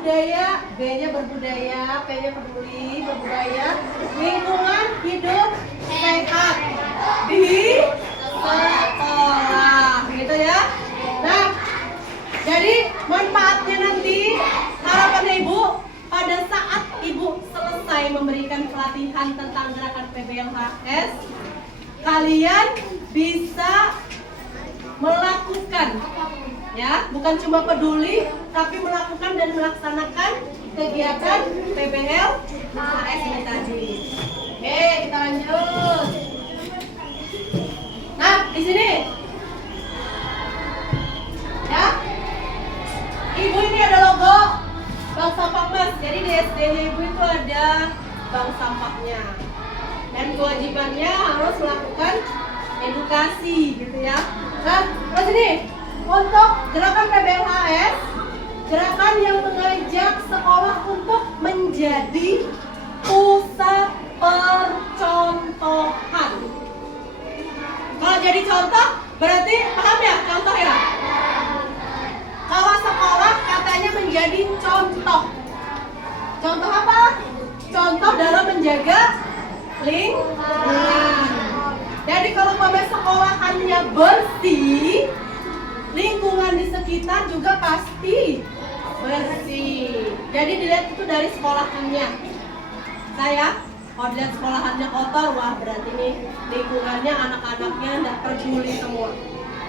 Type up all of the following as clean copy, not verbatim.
budaya, B-nya berbudaya, P-nya peduli, berbudaya, lingkungan hidup sehat di sekolah, gitu ya. Nah, jadi manfaatnya nanti harapannya Ibu pada saat Ibu selesai memberikan pelatihan tentang gerakan PBLHS, kalian bisa melakukan, ya, bukan cuma peduli, tapi melakukan dan melaksanakan kegiatan PBLHS ini tadi. Oke, kita lanjut. Nah, di sini, ya, Ibu ini ada logo bank sampah Mas. Jadi di SD-nya Ibu itu ada bank sampahnya. Dan kewajibannya harus melakukan edukasi, gitu ya. Nah, terus ini untuk gerakan PBLHS, gerakan yang mengajak sekolah untuk menjadi pusat percontohan. Kalau jadi contoh, berarti paham ya contoh ya? Kalau sekolah katanya menjadi contoh. Contoh apa? Contoh dalam menjaga lingkungan. Jadi kalau sekolahnya bersih, lingkungan di sekitar juga pasti bersih. Jadi dilihat itu dari sekolahannya. Saya kalau dilihat sekolahannya kotor, wah berarti nih lingkungannya, anak-anaknya tidak peduli semua.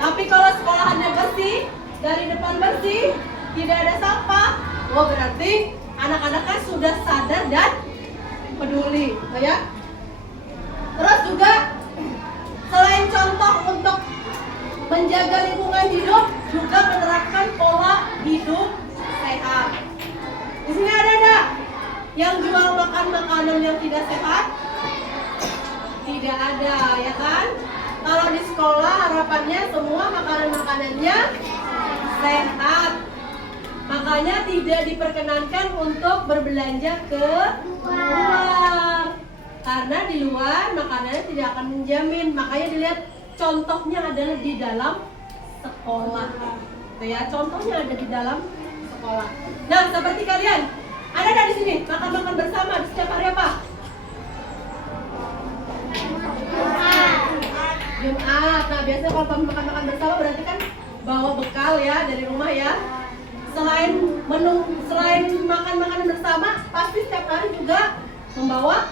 Tapi kalau sekolahannya bersih, dari depan bersih, tidak ada sampah, wah berarti anak-anaknya sudah sadar dan peduli, ya. Terus juga selain contoh untuk menjaga lingkungan hidup, juga menerapkan pola hidup sehat. Di sini ada enggak yang jual makan makanan yang tidak sehat? Tidak ada, ya kan? Kalau di sekolah harapannya semua makanan-makanannya sehat. Makanya tidak diperkenankan untuk berbelanja ke luar. Karena di luar makanannya tidak akan menjamin. Makanya dilihat contohnya adalah di dalam sekolah. Tuh ya, contohnya ada di dalam sekolah. Nah, seperti kalian, ada nggak di sini makan-makan bersama di setiap hari apa? Jumat. Nah, biasanya kalau makan-makan bersama berarti kan bawa bekal ya dari rumah ya. Selain makan-makan bersama, pasti setiap hari juga membawa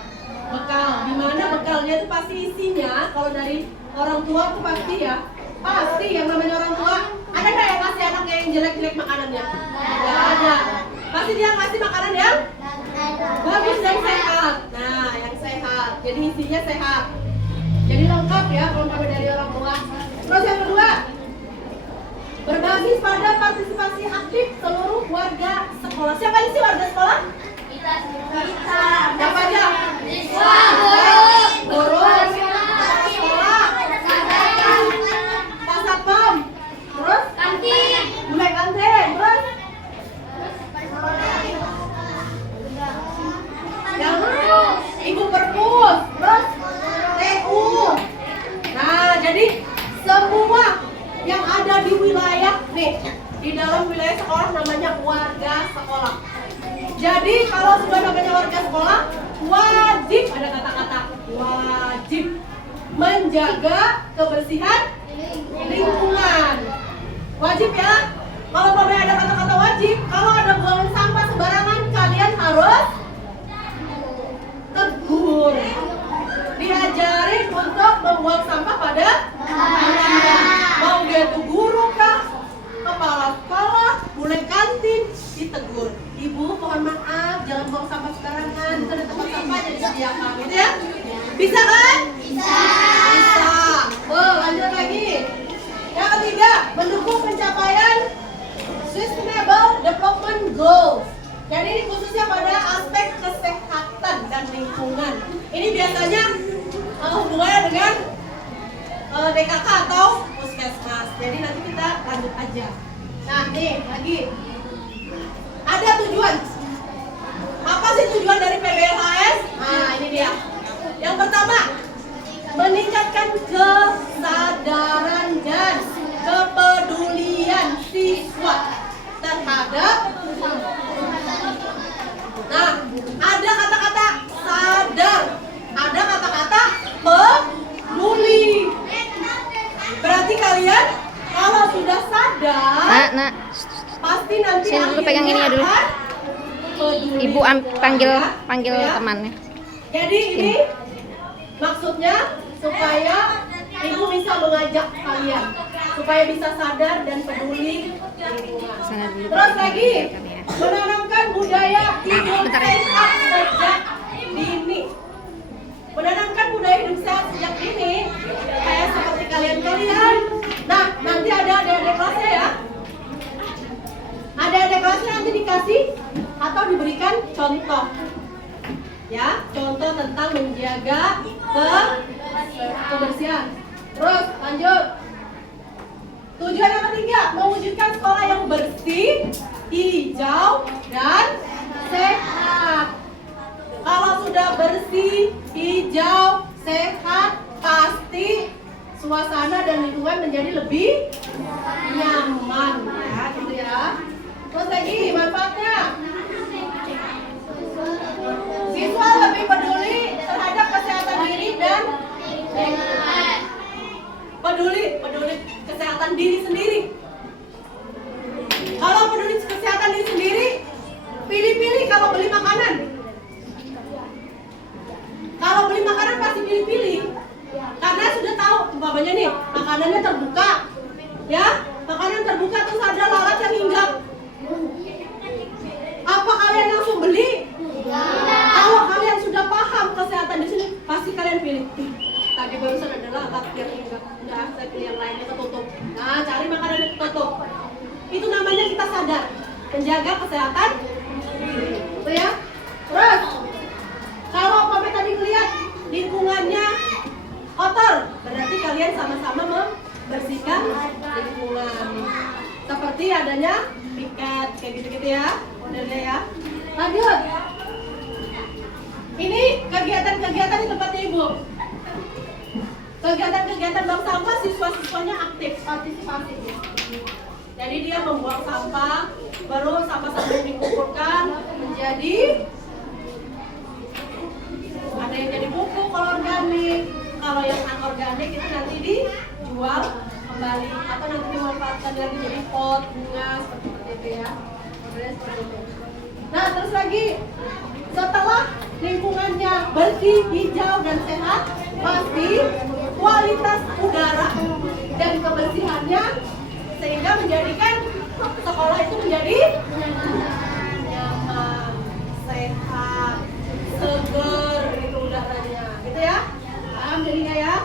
bekal. Di mana bekalnya itu pasti isinya kalau dari orang tua itu pasti ya. Pasti yang namanya orang tua, ada nggak yang kasih anaknya yang jelek-jelek makanannya? Nggak ada. Pasti dia kasih makanan yang bagus dan sehat. Nah, yang sehat. Jadi isinya sehat. Jadi lengkap ya kalau dari orang tua. Terus yang kedua, berbasis pada partisipasi aktif seluruh warga sekolah. Siapa ini sih warga sekolah? Kita. Siapa aja? Siswa, guru, sekolah, Pak Satpam, terus kantin, mulai kantin, terus yang ibu perpus, terus TU. Nah, jadi semua yang ada di wilayah nih, di dalam wilayah sekolah namanya warga sekolah. Jadi kalau sudah namanya warga sekolah, wajib, ada kata-kata wajib menjaga kebersihan lingkungan. Wajib ya. Kalau ada kata-kata wajib, kalau ada buangan sampah sembarangan, kalian harus tegur. Diajarin untuk membuang sampah pada tempatnya. Mau dia itu guru kah, kepala sekolah, mulai kantin, ditegur. Ibu, mohon maaf, jangan buang sampah sembarangan. Itu ada tempat sampah jadi disediakan, gitu ya? Bisa kan? Bisa. Bisa. Oh, lanjut lagi. Yang ketiga, mendukung pencapaian Sustainable Development Goals. Jadi ini khususnya pada aspek kesehatan dan lingkungan. Ini biasanya hubungannya dengan DKK atau puskesmas. Jadi nanti kita lanjut aja. Nah, nih lagi. Ada tujuan. Apa sih tujuan dari PBLHS? Nah, ini dia. Yang pertama, meningkatkan kesadaran dan kepedulian siswa terhadap Berarti kalian kalau sudah sadar, Nak. pasti nanti Sini dulu, pegang ini ya dulu. akan peduli Ibu panggil ya. temannya. Jadi ini maksudnya supaya ibu bisa mengajak kalian supaya bisa sadar dan peduli lingkungan. Sana dulu. Terus lagi Ya. menanamkan budaya hidup bentar. sehat sejak dini. Menanamkan budaya hidup sehat sejak dini kayak seperti kalian. Nah, nanti ada adik-adik kelasnya ya. Adik-adik kelasnya nanti dikasih atau diberikan contoh. Ya, contoh tentang menjaga kebersihan. Terus lanjut. Tujuan yang ketiga, mewujudkan sekolah yang bersih, hijau, dan sehat. Kalau sudah bersih, hijau, sehat, pasti suasana dan lingkungan menjadi lebih nyaman ya, gitu ya. Terus lagi manfaatnya. Siswa lebih peduli terhadap kesehatan diri dan peduli kesehatan diri sendiri. Kalau peduli kesehatan diri sendiri, pilih-pilih kalau beli makanan. Kalau beli makanan pasti pilih-pilih, karena sudah tahu umpamanya nih makanannya terbuka, ya makanan terbuka terus ada lalat yang hinggap. Apa kalian langsung beli? Kalau kalian sudah paham kesehatan di sini, pasti kalian pilih. Tadi barusan ada lalat yang hinggap, udah saya pilih yang lainnya ketutup. Nah, cari makanan yang tertutup. Itu namanya kita sadar, menjaga kesehatan, gitu ya. Terus, kalau Papa tadi lihat lingkungannya kotor, berarti kalian sama-sama membersihkan lingkungan. Seperti adanya piket, kayak gitu-gitu ya, modelnya ya. Lanjut. Ini kegiatan-kegiatan di tempatnya Ibu. Kegiatan-kegiatan bank sampah, siswa-siswanya aktif, partisipasi. Jadi dia membuang sampah, baru sampah-sampah yang dikumpulkan menjadi, ada yang jadi buku kalau organik. Kalau yang anorganik itu nanti dijual kembali atau nanti dimanfaatkan lagi jadi pot bunga seperti itu ya. Modelnya seperti itu. Nah, terus lagi setelah lingkungannya bersih, hijau dan sehat, pasti kualitas udara dan kebersihannya sehingga menjadikan sekolah itu menjadi nyaman, sehat, seger gitu udaranya, gitu ya. Paham jadinya ya?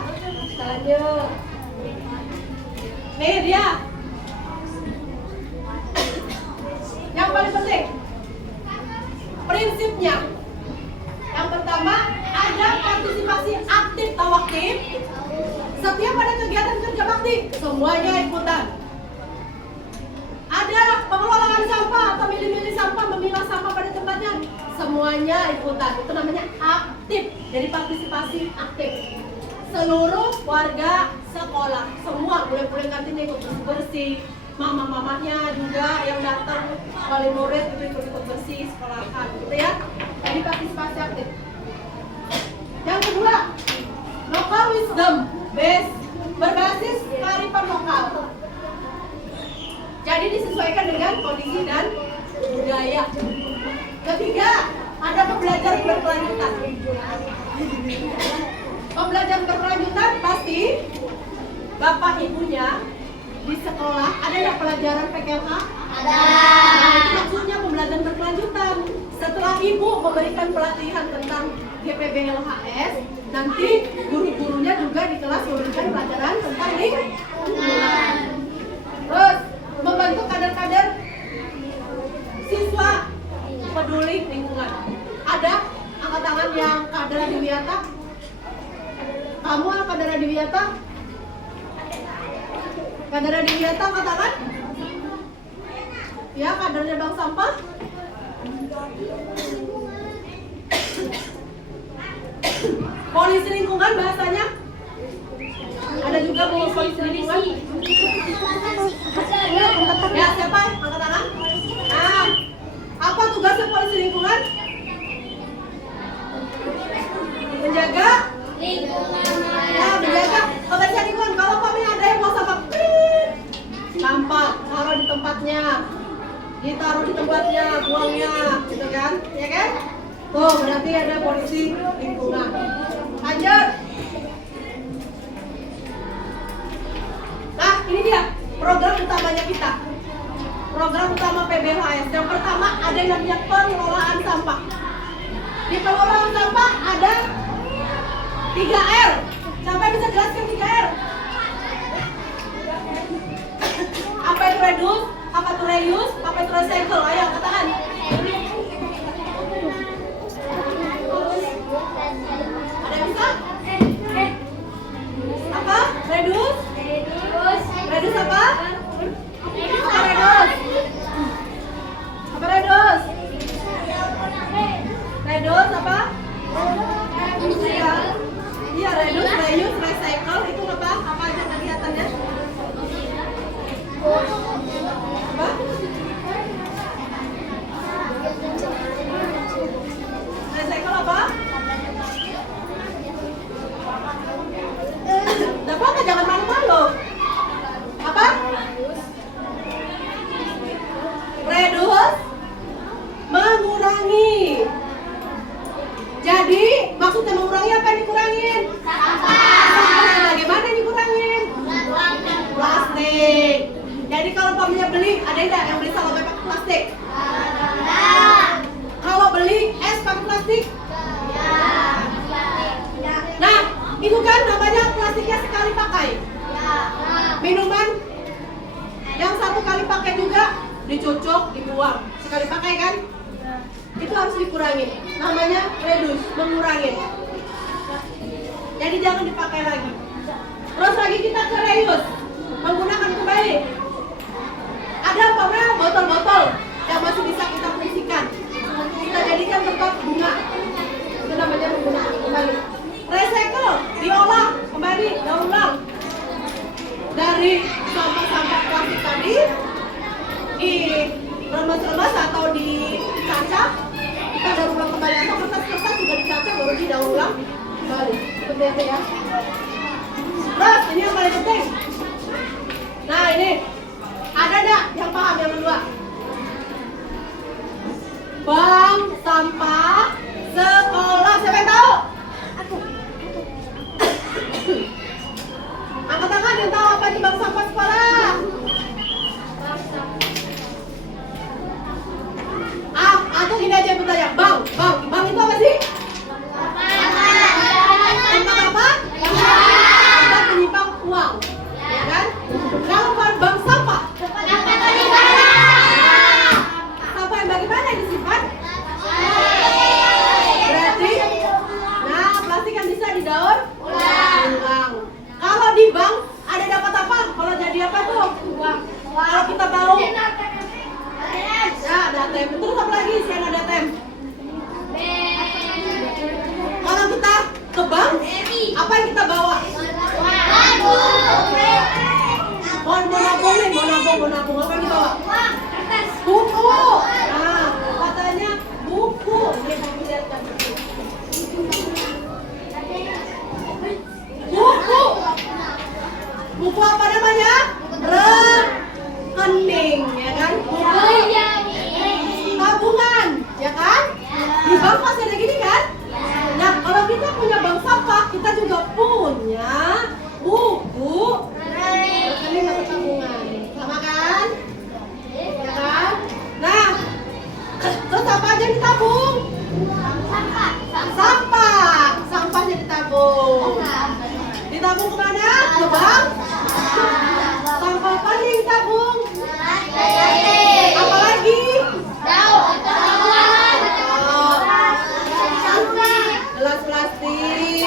Kita lanjut. Nih dia. Yang paling penting prinsipnya. Yang pertama, ada partisipasi aktif atau aktif. Setiap ada kegiatan kerja bakti, semuanya ikutan. Ada pengelolaan sampah atau milih-milih sampah, memilah sampah pada tempatnya, semuanya ikutan. Itu namanya aktif. Jadi partisipasi aktif. Seluruh warga sekolah, semua boleh kantinnya ikut bersih. Mama-mamanya juga yang datang wali murid itu ikut bersih sekolahan, gitu ya. Jadi partisipasi aktif. Yang kedua, local wisdom base, berbasis kearifan lokal. Jadi disesuaikan dengan kondisi dan budaya. Ketiga, ada pembelajaran berkelanjutan. Pembelajaran berkelanjutan pasti bapak ibunya di sekolah ada yang pelajaran PKK? Ada. Nah, itu maksudnya pembelajaran berkelanjutan. Setelah ibu memberikan pelatihan tentang GPBLHS, nanti guru-gurunya juga di kelas memberikan pelajaran tentang lingkungan. Terus membantu kader-kader siswa peduli lingkungan. Ada angkat tangan yang kader Adiwiyata? Kamu kader Adiwiyata? Kader Adiwiyata angkat tangan? Ya, kadernya Bank Sampah? Polisi lingkungan bahasanya? Ada juga polisi lingkungan? Ya, siapa? Angkat tangan. Nah, apa tugasnya polisi lingkungan? Menjaga lingkungan. Ya, menjaga kebersihan lingkungan. Kalau ada yang mau sampah ditaruh di tempatnya, buangnya, gitu kan? Ya kan? Tuh, berarti ada polisi lingkungan. Lanjut. Nah, ini dia program utamanya kita. Program utama PBHS. Yang pertama ada yang namanya pengelolaan sampah. Di pengelolaan sampah ada 3R. Siapa bisa jelaskan 3R? Apa itu reduce, apa itu reuse, apa itu recycle? Ayo katakan. Ada yang bisa? Apa? Reduce? Reduce apa? Apa reduce? Apa reduce? Reduce apa? Iya, reduce, reuse, recycle itu apa? Apa aja kegiatannya? Apa? Recycle apa? Gak apa-apa, jangan malu-malu. Apa? Reduce, mengurangi. Jadi, maksudnya mengurangi apa yang dikurangin? Sampah. Bagaimana dikurangin? Plastik. Jadi kalau umpamanya beli, ada enggak yang beli salopet pakai plastik? Kalau beli es pakai plastik? Nah, itu kan namanya plastiknya sekali pakai. Minuman yang satu kali pakai juga dicucuk, dibuang. Sekali pakai kan? Itu harus dikurangi. Namanya reduce, mengurangi. Jadi jangan dipakai lagi. Terus lagi kita ke reuse, menggunakan kembali. Ada umpamanya botol-botol yang masih bisa kita fungsikan. Kita jadikan tempat bunga. Itu namanya menggunakan kembali. Recycle, diolah kembali, daur ulang. Dari sampah-sampah plastik tadi diremas-remas atau dicacah, kita daur ulang kembali, atau kertas-kertas juga dicacah baru didaur ulang kembali. Seperti itu ya. Terus ini yang paling penting. Nah ini ada nggak yang paham yang kedua? Bank sampah sekolah, siapa yang tahu? Aku. Angkat tangan yang tahu apa itu bank sampah sekolah. Atau ini aja yang bertanya, bank itu apa sih? Tempat apa? Tempat menyimpan uang, ya kan? Kalau bank sampah, sampah yang bagaimana yang disimpan? Berarti, nah plastik yang bisa didaur ulang. Kalau di bank ada dapat apa? Kalau jadi apa tuh? Kalau kita mau, ya ada ATM. Terus apa lagi? Selain ada ATM. Kalau kita ke bank, apa yang kita bawa? Mau nabung. Apa yang kita bawa? Buku. Nah, katanya buku. Buku apa namanya? Rekening, ya kan? Buku tabungan, ya kan? Di bank pasti ada gini kan? Nah, kalau kita punya bank sampah, kita juga punya buku rekening atau tabungan, sama kan? Ya kan? Nah, terus apa aja ditabung? Sampahnya ditabung. Ditabung kemana? Ke bank? Sampah apa yang ditabung? Apa lagi? Gelas plastik,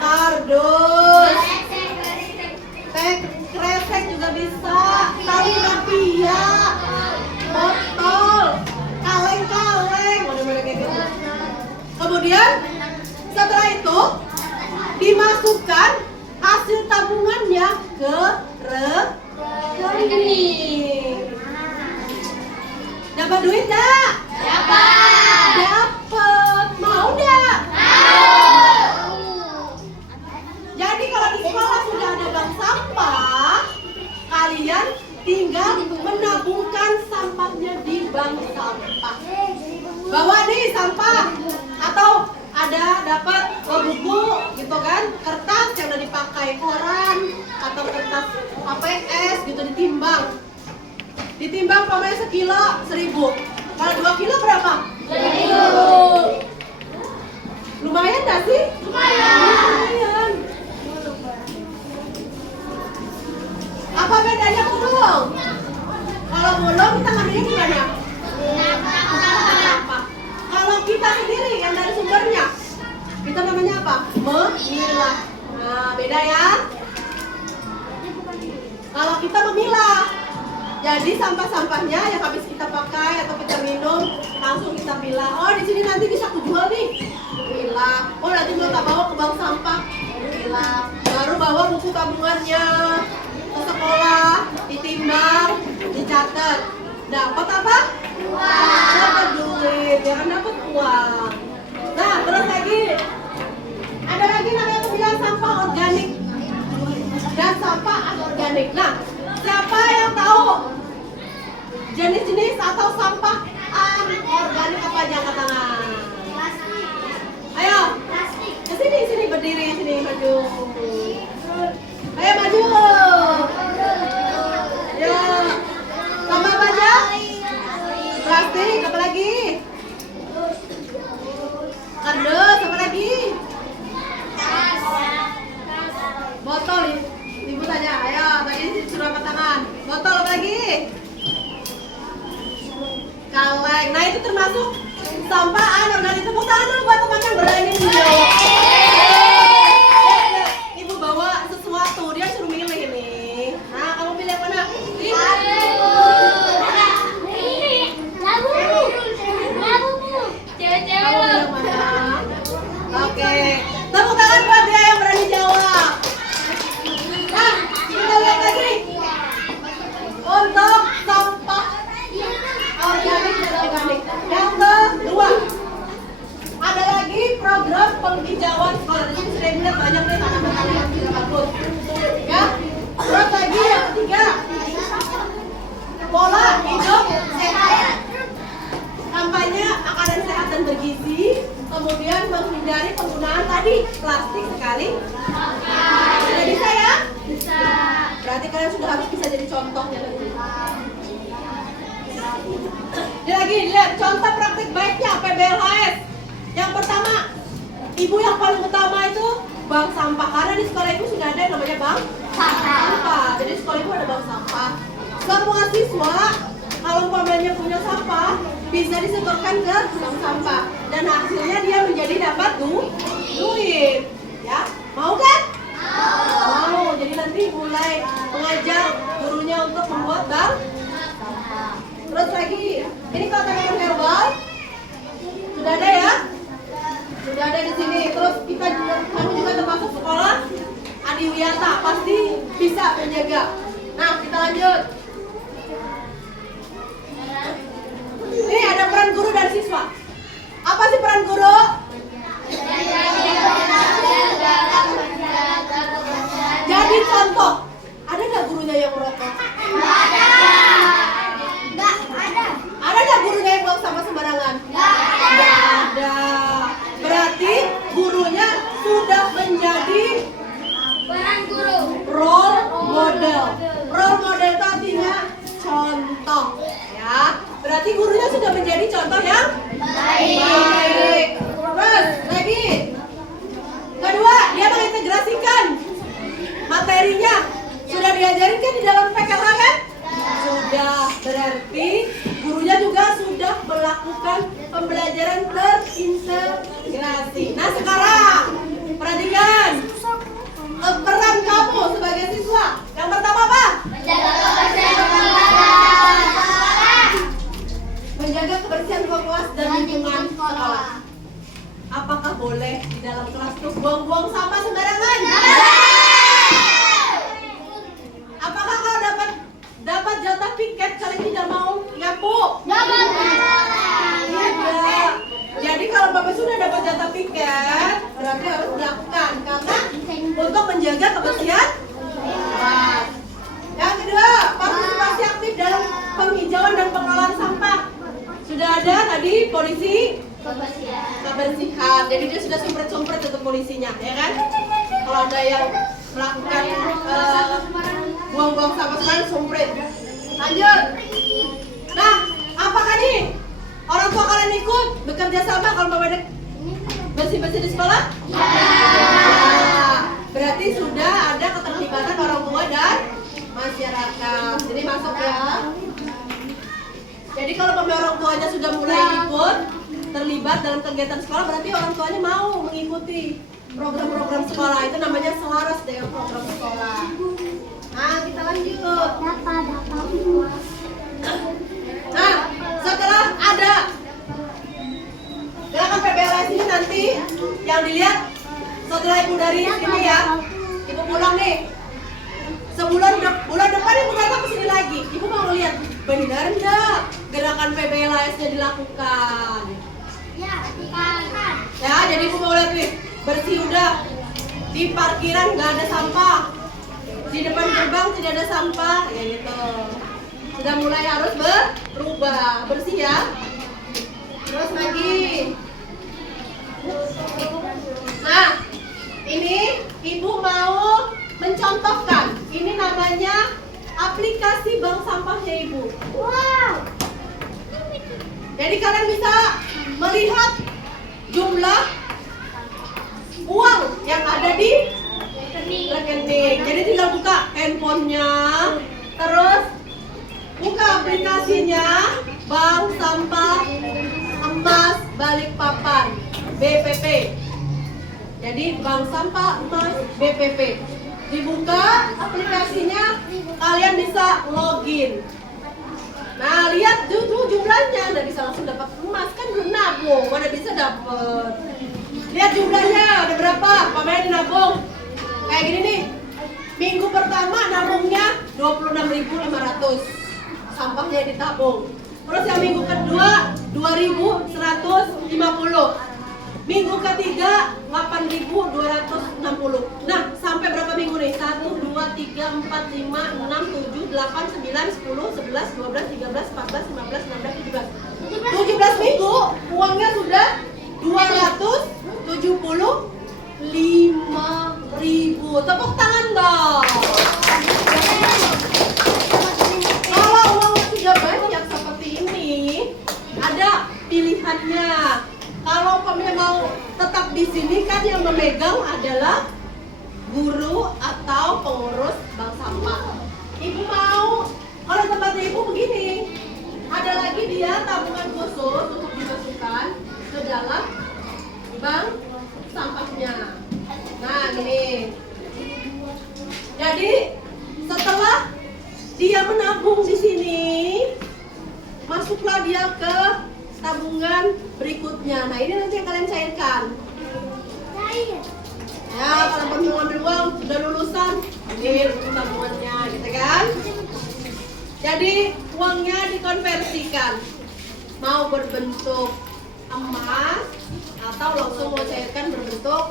kardus, kresek juga bisa, tali rapia, botol, kaleng-kaleng, model-model kayak gitu. Kemudian setelah itu dimasukkan hasil tabungannya ke rekening. Dapat duit enggak? Dapat. Mau enggak? Jadi kalau di sekolah sudah ada bank sampah, kalian tinggal menabungkan sampah sampahnya di bank sampah. Bawa nih sampah atau ada dapat buku gitu kan, kertas yang udah dipakai, koran atau kertas APS gitu ditimbang pokoknya sekilo 1.000. Kalau 2 kilo berapa? 1.000. Lumayan gak sih? Lumayan. Apa bedanya mulung? Kalau mulung kita ngambilnya gimana? Kalau kita sendiri yang dari sumbernya, kita namanya apa? Memilah. Nah, beda ya. Kalau kita memilah, jadi sampah-sampahnya yang habis kita pakai atau kita minum langsung kita pilah. Oh, di sini nanti bisa aku jual nih. Pilah. Oh, nanti mau tak bawa ke bank sampah. Pilah. Baru bawa buku tabungannya ke sekolah, ditimbang, dicatat. Dapat apa? Uang. Dapat duit, ya kan dapat uang. Nah, terus lagi ada lagi namanya pemilihan sampah organik dan sampah anorganik. Nah, siapa yang tahu jenis-jenis atau sampah anorganik apa aja, angkat tangan. Ayo, sini berdiri, sini maju. Ayo maju. Ya, sama apa aja? Plastik, apa lagi? Kardus, apa lagi? Botol, ibu tanya. Ayo, tadi suruh angkat tangan. Botol apa lagi? Kaleng. Nah, itu termasuk sampah anorganik. Tepuk tangan dulu buat teman yang berani menjawab. Ibu bawa sesuatu, dia suruh milih ini. Nah, kamu pilih yang mana? Kamu pilih yang mana? Oke, tepuk tangan buat dia yang berani jawab. Nah, kita lihat lagi untuk sampah organik dan organik. Yang kedua, ada lagi program penghijauan sekolah. Di sini sudah lihat banyak nih tanaman-tanaman yang tidak bagus. Ya, terus lagi yang ketiga, pola hidup sehat. Kampanye makanan sehat dan bergizi, kemudian menghindari penggunaan tadi plastik sekali. Sudah bisa ya? Bisa. Berarti kalian sudah harus bisa jadi contohnya nanti. Ini lagi lihat contoh praktik baiknya PBLHS. Yang pertama, ibu yang paling utama itu bank sampah. Karena di sekolah ibu sudah ada yang namanya bank sampah. Jadi sekolah ibu ada bank sampah. Semua siswa kalau umpamanya punya sampah bisa disetorkan ke bank sampah dan hasilnya dia menjadi dapat duit. Ya, mau kan? Mau. Jadi nanti mulai mengajar gurunya untuk membuat bank. Terus lagi, ini kalau tanaman herbal sudah ada ya? Sudah ada di sini. Terus kamu juga termasuk sekolah Adiwiyata, pasti bisa menjaga. Nah, kita lanjut. Ini ada peran guru dan siswa. Apa sih peran guru? Jadi contoh. Ada nggak gurunya yang merokok? Ada nggak gurunya yang buang sampah sembarangan? Nggak ada. Berarti gurunya sudah menjadi role model. Role model itu artinya contoh, ya. Berarti gurunya sudah menjadi contoh yang baik. Terus lagi, kedua, dia mengintegrasikan materinya. Sudah diajarin kan di dalam PKH kan? Sudah. Berarti gurunya juga sudah melakukan pembelajaran terintegrasi. Nah, sekarang perhatikan peran kamu sebagai siswa. Yang pertama apa? Menjaga kebersihan ruang kelas dan lingkungan sekolah. Apakah boleh di dalam kelas tuh buang-buang sampah sembarangan? Apakah kalau dapat jatah piket kalian tidak mau nyapu? Tidak. Jadi kalau Bapak sudah dapat jatah piket, berarti harus dilakukan karena untuk menjaga kebersihan kelas. Yang kedua, partisipasi aktif dalam penghijauan dan pengelolaan polisi kebersihan. Jadi dia sudah sumpret-sumpret untuk polisinya, ya kan? Kalau ada yang melakukan buang-buang sampah sembarangan, sumpret. Lanjut. Nah, apakah nih orang tua kalian ikut bekerja sama kalau mau bersih-bersih di sekolah? Berarti sudah ada keterlibatan orang tua dan masyarakat. Jadi masuk ya. Jadi kalau orang tuanya sudah mulai ikut terlibat dalam kegiatan sekolah, berarti orang tuanya mau mengikuti program-program sekolah. Itu namanya selaras dengan program sekolah. Nah, kita lanjut. Nah, setelah ada gerakan PBLS ini nanti yang dilihat setelah ibu dari sini ya, ibu pulang nih. Bulan depan ibu datang ke sini lagi. Ibu mau lihat benar enggak gerakan PBLS-nya dilakukan. Ya, jadi ibu mau lihat nih, bersih udah. Di parkiran nggak ada sampah. Di depan gerbang tidak ada sampah, ya gitu. Sudah mulai harus berubah, bersih ya. Terus lagi. Nah, ini ibu mau mencontohkan. Ini namanya aplikasi bank sampahnya ibu. Wow. Jadi kalian bisa melihat jumlah uang yang ada di rekening. Jadi tinggal buka handphonenya, terus buka aplikasinya Bank Sampah Emas Balikpapan BPP. Jadi Bank Sampah Emas BPP. Dibuka aplikasinya, kalian bisa login. Nah, lihat dulu jumlahnya, nggak bisa langsung dapat emas kan, belum nabung, mana bisa dapat. Lihat jumlahnya, ada berapa? Pamerin nabung. Kayak gini nih. Minggu pertama nabungnya 26.500. Sampahnya ditabung. Terus yang minggu kedua 2.150. Minggu ketiga 8.260. Nah, sampai berapa minggu nih? 1, 2, 3, 4, 5, 6, 7, 8, 9, 10, 11, 12, 13, 14, 15, 16, 17. 17 minggu uangnya sudah 275.000. Tepuk tangan dong. Kalau uangnya sudah banyak seperti ini, ada pilihannya. Kalau kamu mau tetap di sini kan yang memegang adalah guru atau pengurus bank sampah. Ibu mau, kalau tempatnya ibu begini, ada lagi dia tabungan khusus untuk dimasukkan ke dalam bank sampahnya. Nah, gini. Jadi setelah dia menabung di sini, masuklah dia ke tabungan berikutnya. Nah, ini nanti yang kalian cairkan. Ya, kalau kamu ngambil uang sudah lulusan, ini tabungannya, gitu kan? Jadi uangnya dikonversikan, mau berbentuk emas atau langsung mau cairkan berbentuk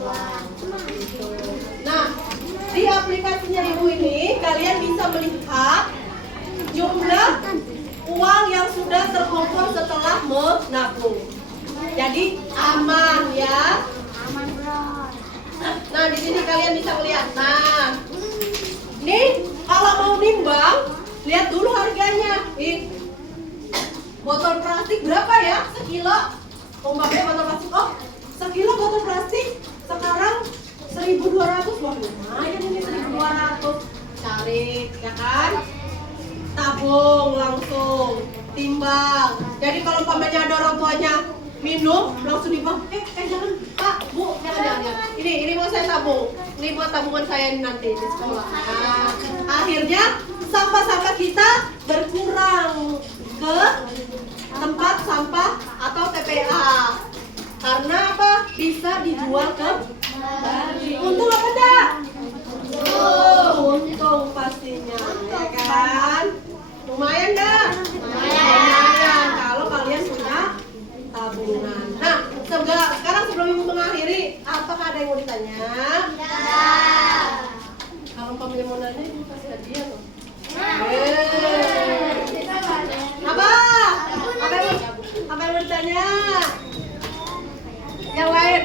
uang. Nah, di aplikasinya ibu ini kalian bisa melihat jumlah uang yang sudah terkumpul setelah menabung. Jadi aman ya. Aman bro. Nah, di sini kalian bisa melihat. Nah, nih kalau mau nimbang, lihat dulu harganya. Botol plastik berapa ya? Sekilo. Umpamanya botol plastik. Oh, sekilo botol plastik sekarang 1.200. Wah, lumayan ini 1.200. Cari, ya kan? Tabung langsung, timbang. Jadi kalau umpamanya ada orang tuanya minum, langsung dibang. Jangan Pak, Bu, jangan. Ini mau saya tabung. Ini buat tabungan saya nanti di sekolah. Nah, akhirnya sampah-sampah kita berkurang ke tempat sampah atau TPA. Karena apa? Bisa dijual ke untung apa enggak? Untung pastinya, ya kan? Lumayan enggak? Lumayan kalau kalian punya tabungan. Nah, sekarang sebelum ibu mengakhiri, apakah ada yang mau ditanya? Kalau kamu yang mau nanya, ibu kasih hadiah loh. Apa? Apa yang Apa yang mau ditanya? Yang lain.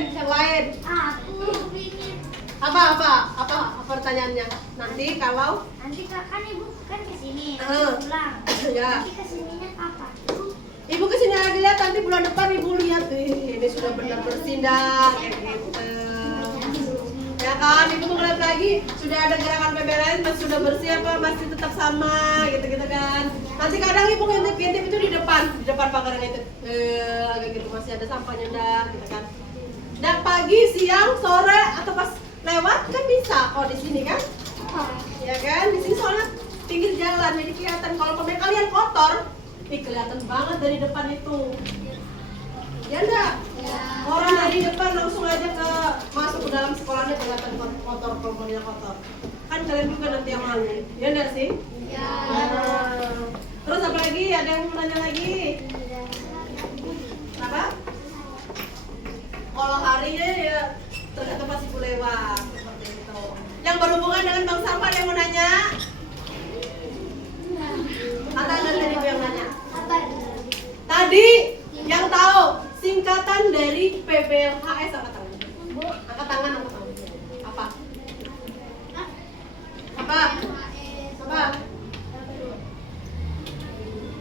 Apa pertanyaannya? Nanti kalau kan ibu kan kesini, pulang. Ya. Nanti kesininya kapan? Ibu kesini lagi lihat nanti bulan depan ibu lihat ini sudah benar bersindak kayak gitu. Ya kan, ibu mau ngeliat lagi sudah ada gerakan PBLN masih sudah bersih apa masih tetap sama gitu kan. Nanti kadang ibu ngintip itu di depan pagaran itu agak gitu masih ada sampahnya enggak gitu kan. Dan pagi, siang, sore atau pas lewat kan bisa kok di sini kan? Ya kan, di sini soalnya pinggir jalan jadi kelihatan kalau pemain kalian kotor, kelihatan banget dari depan itu. Ya enggak? Ya. Orang dari depan langsung aja masuk ke dalam sekolahnya kelihatan kotor, pemainnya kotor. Kan kalian juga nanti yang malu. Ya enggak sih? Ya. Terus apa lagi? Ada yang mau nanya lagi? Apa? Kalau harinya ya ternyata pasti lewat seperti itu. Yang berhubungan dengan Bang Sampah yang mau nanya? Atau ada tadi yang nanya? Tadi yang tahu singkatan dari PBLHS angkat tangan. Angkat tangan. Apa?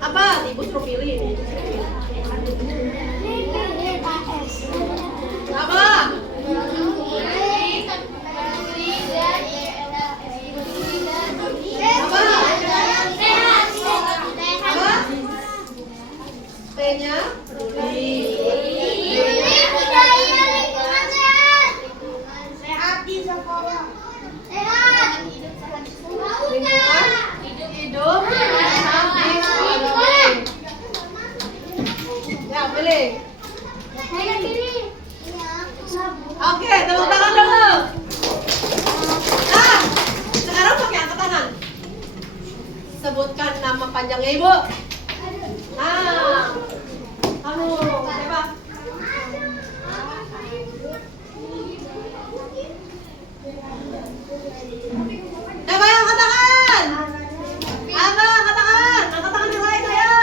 Apa? Ibu suruh pilih ini. Apa? P-nya peduli. Sehat di sekolah. Lingkungan hidup sehat di sekolah. Ya, pilih. Oke, tepuk tangan dulu. Nah, sekarang pakai angkat tangan. Sebutkan nama panjangnya ibu. Nah, kamu siapa? Siapa yang angkat tangan? Apa? Angkat tangan. Angkat tangan yang lain ayo.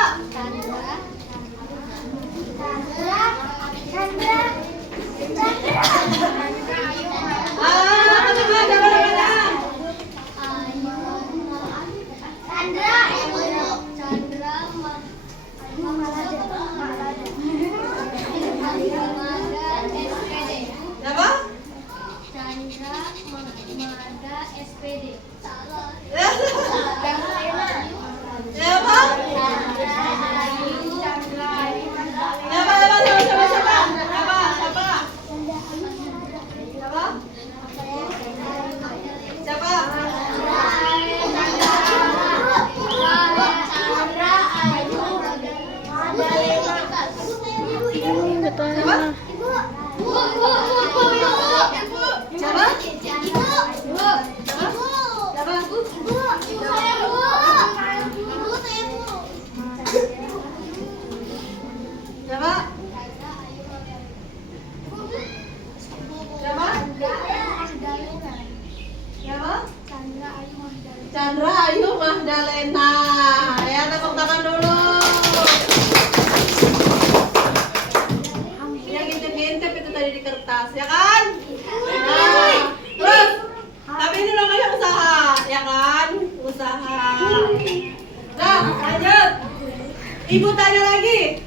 Chandra Ayu Mahdalena. Ya, tepuk tangan dulu. Yang ngintip-ngintip itu tadi di kertas, ya kan? Nah, terus, tapi ini namanya usaha, ya kan? Usaha. Nah, lanjut. Ibu tanya lagi.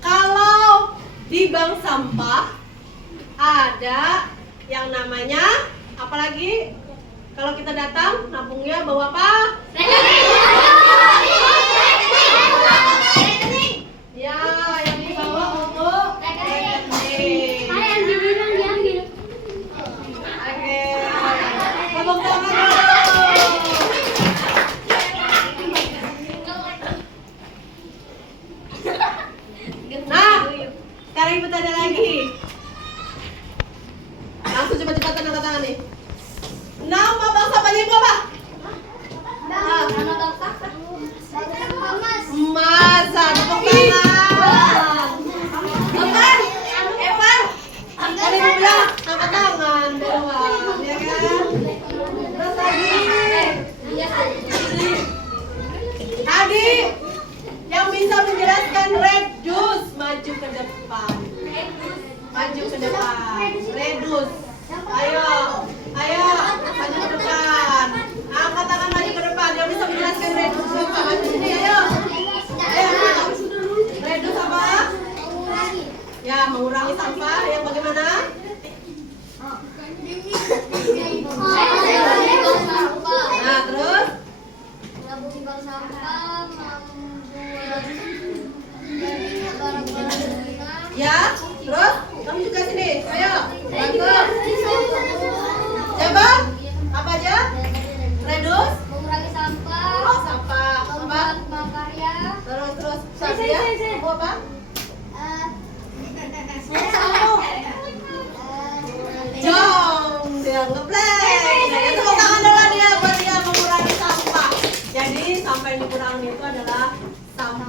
Kalau di bank sampah ada yang namanya apa lagi? Kalau kita datang, nampungnya bawa apa? Ya, yang dibawa untuk rekening. Yang dibilang diambil. Oke. Tepuk tangan dulu. Nah, sekarang ibu tanya lagi. Langsung cepat-cepatan angkat tangan nih. Nama bang sampahnya ibu apa? Nama bang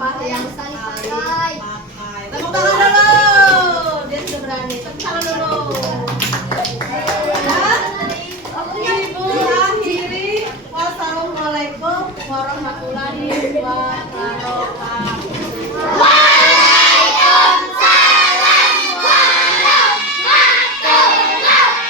sampah yang sekali sekali pakai. pakai. Tepuk tangan dulu. Dia sudah berani. Tepuk tangan dulu. Ya, Ibu akhiri. Wassalamualaikum warahmatullahi wabarakatuh.